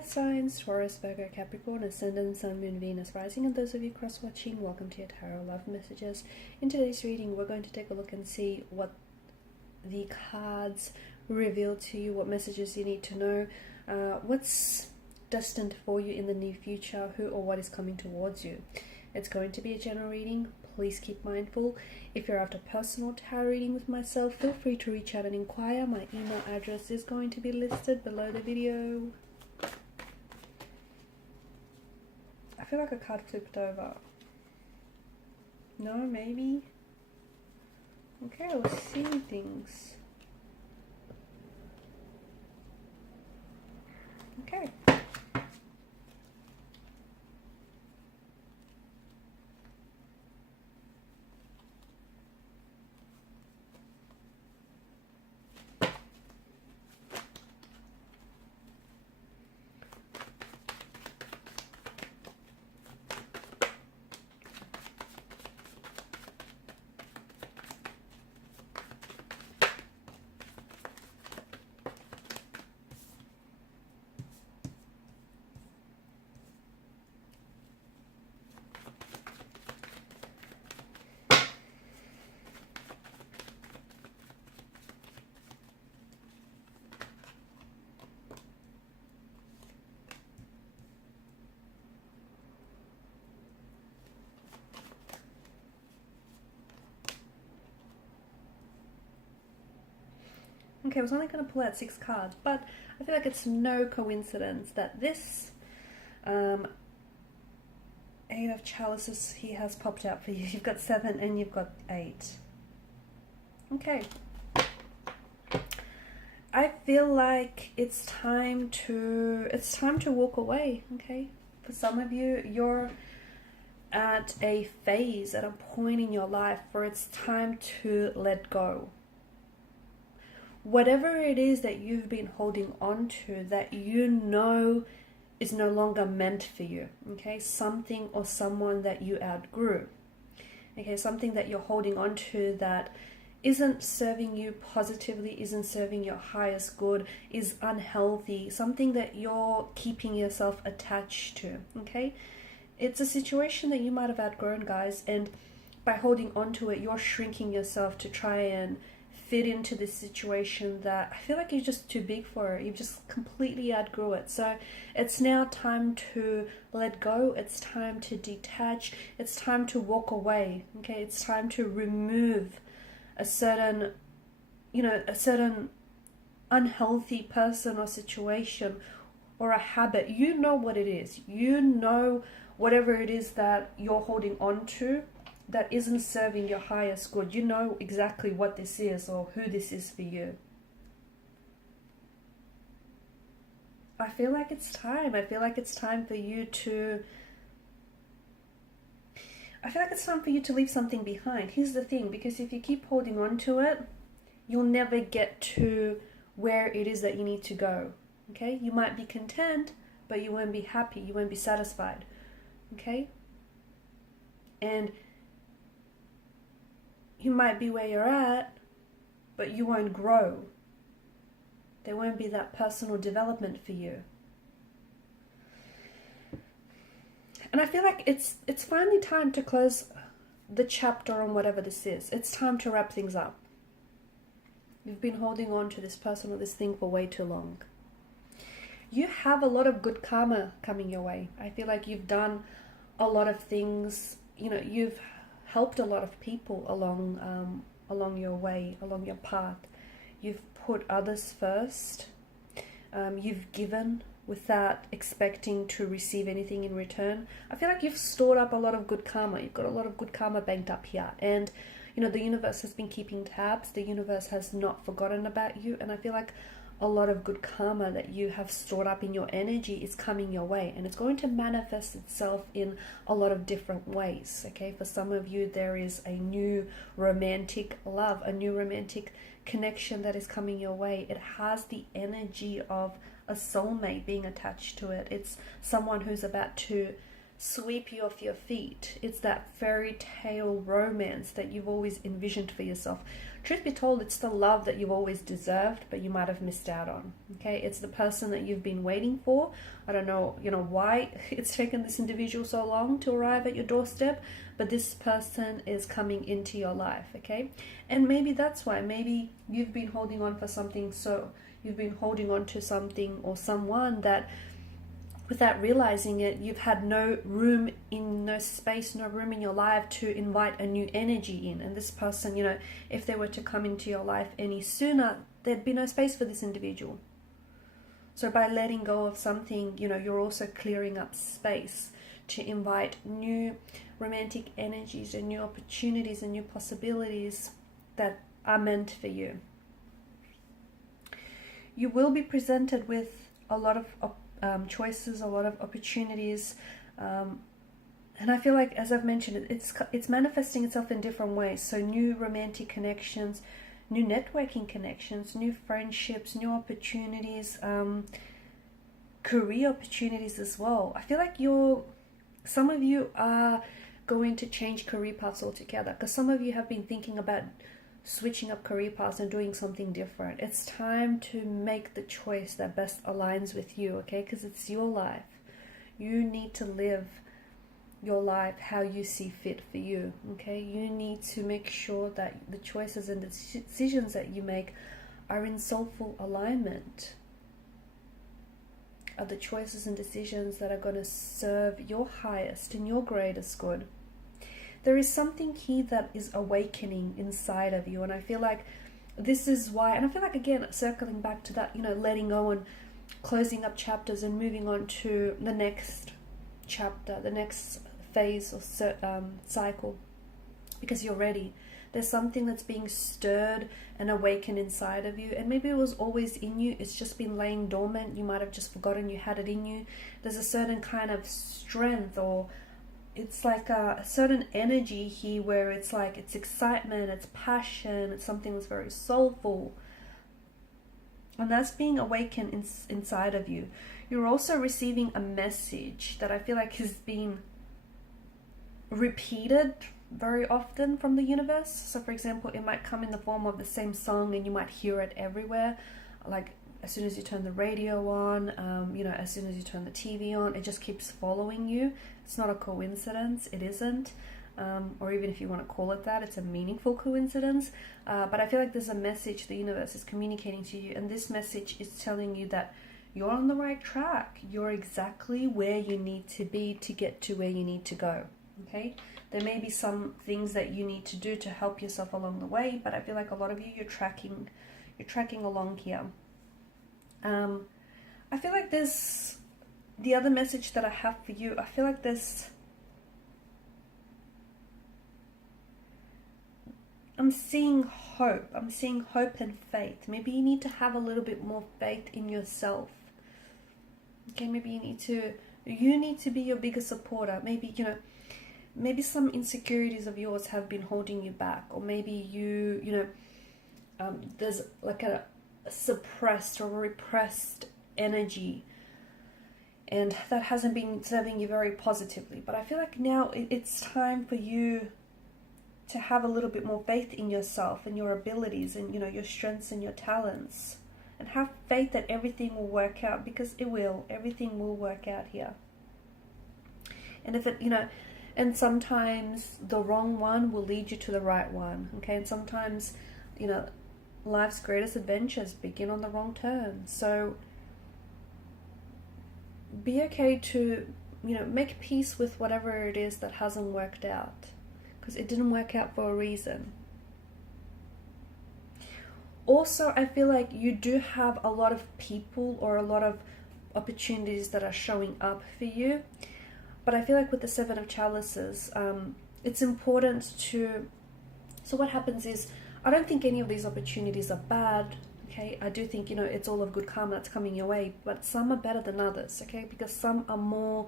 earth signs, Taurus, Virgo, Capricorn, Ascendant, Sun, Moon, Venus, Rising, and those of you cross-watching, welcome to your Tarot Love Messages. In today's reading, we're going to take a look and see what the cards reveal to you, what messages you need to know, what's destined for you in the near future, who or what is coming towards you. It's going to be a general reading. Please keep mindful. If you're after personal tarot reading with myself, feel free to reach out and inquire. My email address is going to be listed below the video. I feel like a card flipped over. No, maybe? Okay, I was seeing things. Okay. Okay, I was only going to pull out 6 cards, but I feel like it's no coincidence that this 8 of chalices here has popped out for you. You've got 7 and you've got 8. Okay. I feel like it's time to walk away, okay? For some of you, you're at a phase, at a point in your life where it's time to let go. Whatever it is that you've been holding on to that you know is no longer meant for you, okay? Something or someone that you outgrew, okay? Something that you're holding on to that isn't serving you positively, isn't serving your highest good, is unhealthy, something that you're keeping yourself attached to, okay? It's a situation that you might have outgrown, guys, and by holding on to it, you're shrinking yourself to try and fit into this situation that I feel like you're just too big for it. You've just completely outgrew it. So it's now time to let go. It's time to detach. It's time to walk away. Okay, it's time to remove a certain, a certain unhealthy person or situation or a habit. You know what it is. You know whatever it is that you're holding on to that isn't serving your highest good. You know exactly what this is or who this is for you. I feel like it's time. I feel like it's time for you to leave something behind. Here's the thing, because if you keep holding on to it, you'll never get to where it is that you need to go. Okay? You might be content, but you won't be happy. You won't be satisfied. Okay? And you might be where you're at, but you won't grow. There won't be that personal development for you. And I feel like it's finally time to close the chapter on whatever this is. It's time to wrap things up. You've been holding on to this person or this thing for way too long. You have a lot of good karma coming your way. I feel like you've done a lot of things, you've helped a lot of people along your way, along your path. You've put others first. You've given without expecting to receive anything in return. I feel like you've stored up a lot of good karma. You've got a lot of good karma banked up here. And, the universe has been keeping tabs. The universe has not forgotten about you. And I feel like a lot of good karma that you have stored up in your energy is coming your way, and it's going to manifest itself in a lot of different ways. Okay, for some of you, there is a new romantic love, a new romantic connection that is coming your way. It has the energy of a soulmate being attached to it. It's someone who's about to sweep you off your feet. It's that fairy tale romance that you've always envisioned for yourself. Truth be told, it's the love that you've always deserved, but you might have missed out on. Okay, it's the person that you've been waiting for. I don't know, why it's taken this individual so long to arrive at your doorstep, but this person is coming into your life. Okay, and maybe that's why. Maybe you've been holding on for something, so you've been holding on to something or someone that, without realizing it, you've had no space, no room in your life to invite a new energy in. And this person, if they were to come into your life any sooner, there'd be no space for this individual. So by letting go of something, you're also clearing up space to invite new romantic energies and new opportunities and new possibilities that are meant for you. You will be presented with a lot of choices, a lot of opportunities, and I feel like, as I've mentioned, it's manifesting itself in different ways. So new romantic connections, new networking connections, new friendships, new opportunities, career opportunities as well. I feel like some of you are going to change career paths altogether, because some of you have been thinking about switching up career paths and doing something different. It's time to make the choice that best aligns with you, okay? Because it's your life. You need to live your life how you see fit for you, okay? You need to make sure that the choices and the decisions that you make are in soulful alignment, are the choices and decisions that are going to serve your highest and your greatest good. There is something here that is awakening inside of you, and I feel like this is why, and I feel like, again, circling back to that, letting go and closing up chapters and moving on to the next chapter, the next phase or cycle, because you're ready. There's something that's being stirred and awakened inside of you, and maybe it was always in you, it's just been laying dormant. You might have just forgotten you had it in you. There's a certain kind of strength, or it's like a certain energy here where it's like, it's excitement, it's passion, it's something that's very soulful, and that's being awakened inside of you. You're also receiving a message that I feel like has been repeated very often from the universe. So for example, it might come in the form of the same song, and you might hear it everywhere, like as soon as you turn the radio on, as soon as you turn the TV on, it just keeps following you. It's not a coincidence, it isn't, or even if you want to call it that, it's a meaningful coincidence, but I feel like there's a message the universe is communicating to you, and this message is telling you that you're on the right track. You're exactly where you need to be to get to where you need to go, okay? There may be some things that you need to do to help yourself along the way, but I feel like a lot of you, you're tracking along here. I feel like there's the other message that I have for you. I feel like I'm seeing hope. I'm seeing hope and faith. Maybe you need to have a little bit more faith in yourself. Okay, maybe you need to be your biggest supporter. Maybe, maybe some insecurities of yours have been holding you back, or maybe there's like a suppressed or repressed energy, and that hasn't been serving you very positively. But I feel like now it's time for you to have a little bit more faith in yourself and your abilities and your strengths and your talents, and have faith that everything will work out, because it will. Everything will work out here. And if it and sometimes the wrong one will lead you to the right one, okay? And sometimes life's greatest adventures begin on the wrong turn. So be okay to make peace with whatever it is that hasn't worked out, because it didn't work out for a reason. Also, I feel like you do have a lot of people or a lot of opportunities that are showing up for you, but I feel like with the Seven of Chalices, it's important to, so what happens is, I don't think any of these opportunities are bad, okay? I do think, it's all of good karma that's coming your way, but some are better than others, okay? Because some are more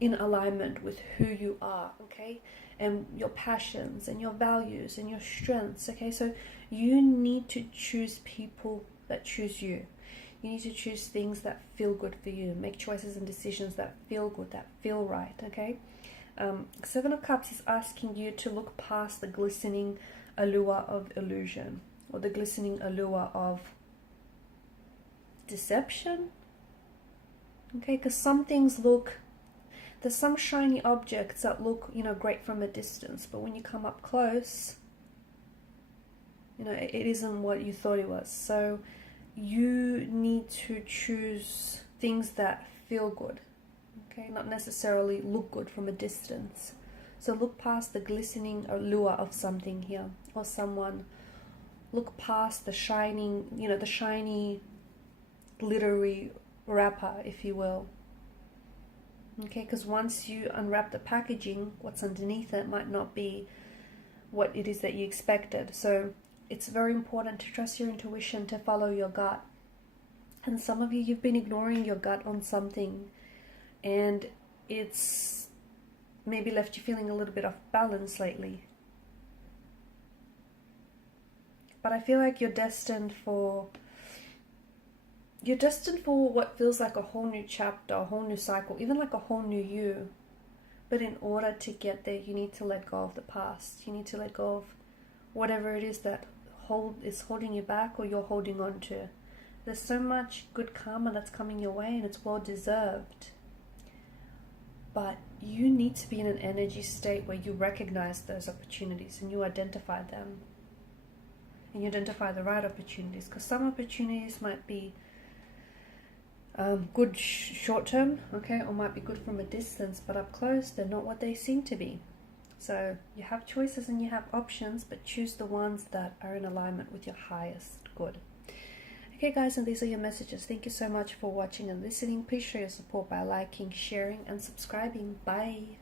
in alignment with who you are, okay? And your passions and your values and your strengths, okay? So you need to choose people that choose you. You need to choose things that feel good for you. Make choices and decisions that feel good, that feel right, okay? Seven of Cups is asking you to look past the glistening allure of illusion, or the glistening allure of deception, okay? Because some things look, there's some shiny objects that look, you know, great from a distance, but when you come up close, you know, it isn't what you thought it was. So you need to choose things that feel good, okay? Not necessarily look good from a distance. So look past the glistening allure of something here, or someone. Look past the shining, you know, the shiny glittery wrapper, if you will. Okay, because once you unwrap the packaging, what's underneath it might not be what it is that you expected. So it's very important to trust your intuition, to follow your gut. And some of you, you've been ignoring your gut on something, and it's maybe left you feeling a little bit off balance lately. But I feel like you're destined for what feels like a whole new chapter, a whole new cycle, even like a whole new you. But in order to get there, you need to let go of the past. You need to let go of whatever it is that is holding you back, or you're holding on to. There's so much good karma that's coming your way, and it's well deserved. But you need to be in an energy state where you recognize those opportunities and you identify them. And you identify the right opportunities, because some opportunities might be good short term, okay, or might be good from a distance, but up close they're not what they seem to be. So you have choices and you have options, but choose the ones that are in alignment with your highest good. Okay guys, and these are your messages. Thank you so much for watching and listening. Please show your support by liking, sharing and subscribing. Bye.